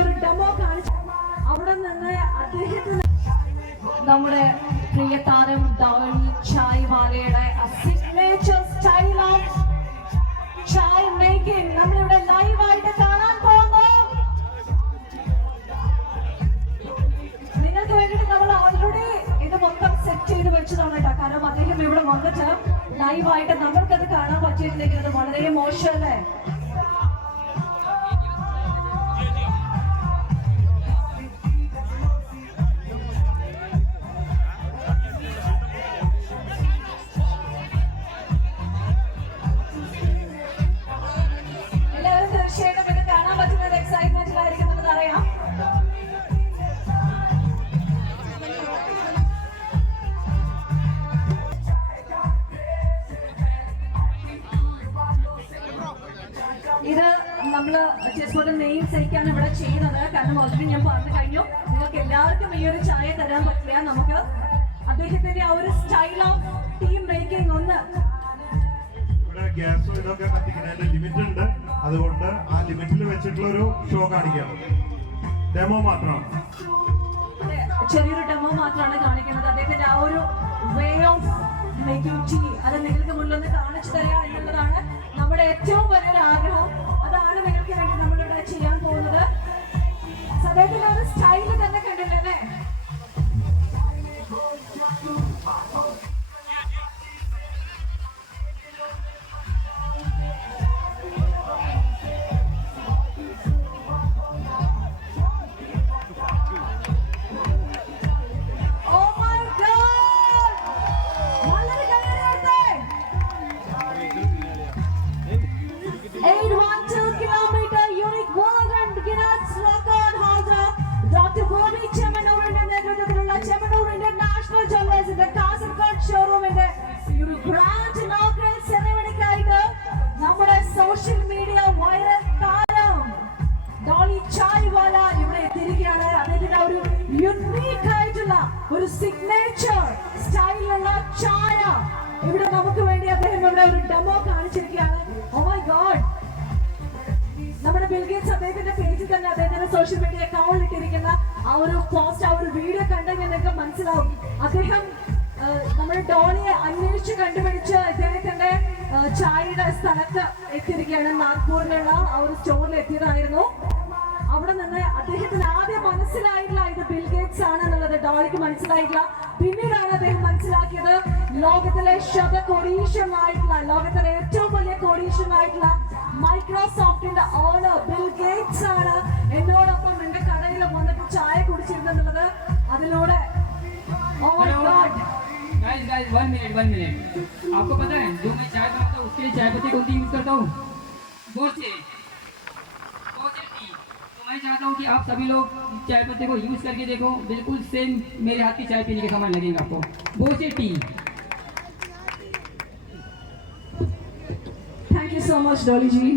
ഒരു ഡെമോ കാണിച്ചു അവിടെ നിന്ന് അദ്ദേഹത്തിന് നമ്മുടെ പ്രിയ താരം Dolly chai വാലയുടെ signature style of chai making നമ്മളിവിടെ ലൈവായിട്ട് കാണാൻ പോകുന്നു. നിങ്ങൾക്ക് വേണ്ടിയിട്ട് നമ്മൾ ഓൾറെഡി ഇത് മൊത്തം സെറ്റ് ചെയ്ത് വെച്ചതാണ് കേട്ടോ. കാരണം അദ്ദേഹം ഇവിടെ വന്നിട്ട് ലൈവായിട്ട് നമ്മൾക്കത് കാണാൻ പറ്റിയിട്ടില്ലെങ്കിൽ അത് വളരെ മോശമല്ലേ ഇത് നമ്മൾ ജസ്റ്റ് നെയ്യും നെയിം സഹിക്കാണ് ഇവിടെ ചെയ്യുന്നത്. കാരണം ഓൾറെഡി ഞാൻ പറഞ്ഞു കഴിഞ്ഞു. നിങ്ങൾക്ക് എല്ലാവർക്കും ഈ ഒരു ചായ തരാൻ പറ്റില്ല നമുക്ക് അദ്ദേഹത്തിന്റെ ആ ഒരു സ്റ്റൈൽ ഓഫ് ടീം മേക്കിംഗ് ഒന്ന് ഗ്യാസും ഇതൊക്കെ കത്തിക്കുന്നതിന്റെ ലിമിറ്റ് ഉണ്ട്. അതുകൊണ്ട് ആ ലിമിറ്റിൽ വെച്ചിട്ടുള്ള ഒരു ഷോ കാണിക്കാം. ഡെമോ മാത്രമാണ് ചെറിയൊരു ഡെമോ മാത്രമാണ് കാണിക്കുന്നത്. അദ്ദേഹത്തിന്റെ ആ ഒരു വേ ഓഫ് മേക്കിംഗ് ടീ അത് നിങ്ങൾക്ക് മുന്നിലൊന്ന് കാണിച്ചു തരാ എന്നുള്ളതാണ് So, അദ്ദേഹത്തിന്റെ ഒരു ഇവിടെ നമുക്ക് വേണ്ടി അദ്ദേഹം ഇവിടെ ഒരു ഡെമോ കാണിച്ചിരിക്കുകയാണ്. ഓ മൈ ഗോഡ് നമ്മുടെ ബിൽഗേറ്റ്സ് അദ്ദേഹത്തിന്റെ പേജിൽ തന്നെ അദ്ദേഹത്തിന്റെ സോഷ്യൽ മീഡിയ അക്കൗണ്ടിൽ ഇട്ടിരിക്കുന്ന ആ ഒരു പോസ്റ്റ് ആ ഒരു വീഡിയോ കണ്ടെങ്കിൽ നിങ്ങൾക്ക് മനസ്സിലാവും. അദ്ദേഹം നമ്മുടെ ഡോണിയെ അന്വേഷിച്ച് കണ്ടുപിടിച്ച് അദ്ദേഹത്തിന്റെ ചായയുടെ സ്ഥലത്ത് എത്തിയിരിക്കുകയാണ്. നാഗ്പൂരിലുള്ള ആ ഒരു സ്റ്റോറിൽ എത്തിയതായിരുന്നു. അവിടെ നിന്ന് അദ്ദേഹത്തിന് ആദ്യം മനസ്സിലായില്ല ഇത് ബിൽഗേറ്റ്സ് ആണെന്നുള്ളത്. ഡോളിക്ക് മനസ്സിലായില്ല പിന്നീടാണ് അദ്ദേഹം മനസ്സിലാക്കിയത് ലോകത്തിലെ ശത കോടീശ്വരനായിട്ടുള്ള ലോകത്തിലെ ഏറ്റവും വലിയ കോടീശ്വരനായിട്ടുള്ള മൈക്രോസോഫ്റ്റിന്റെ ഓണർ ബിൽ ഗേറ്റ്സ് ആണ് എന്നോടൊപ്പം എന്റെ കടയിൽ വന്നിട്ട് ചായ കുടിച്ചിരുന്നെന്നുള്ളത് അതിലൂടെ Oh my God. Guys guys one minute one minute आपको पता है जो मैं चाय बनाता हूँ उसके लिए चाय पत्ती कौन सी यूज करता हूँ बोचे बोचे टी तो मैं चाहता हूँ कि आप सभी लोग चाय पत्ते को यूज़ करके देखो। बिल्कुल सेम मेरे हाथ की चाय पीने के समान लगेगा आपको। बोचे T. Thank you so much Dolly ji.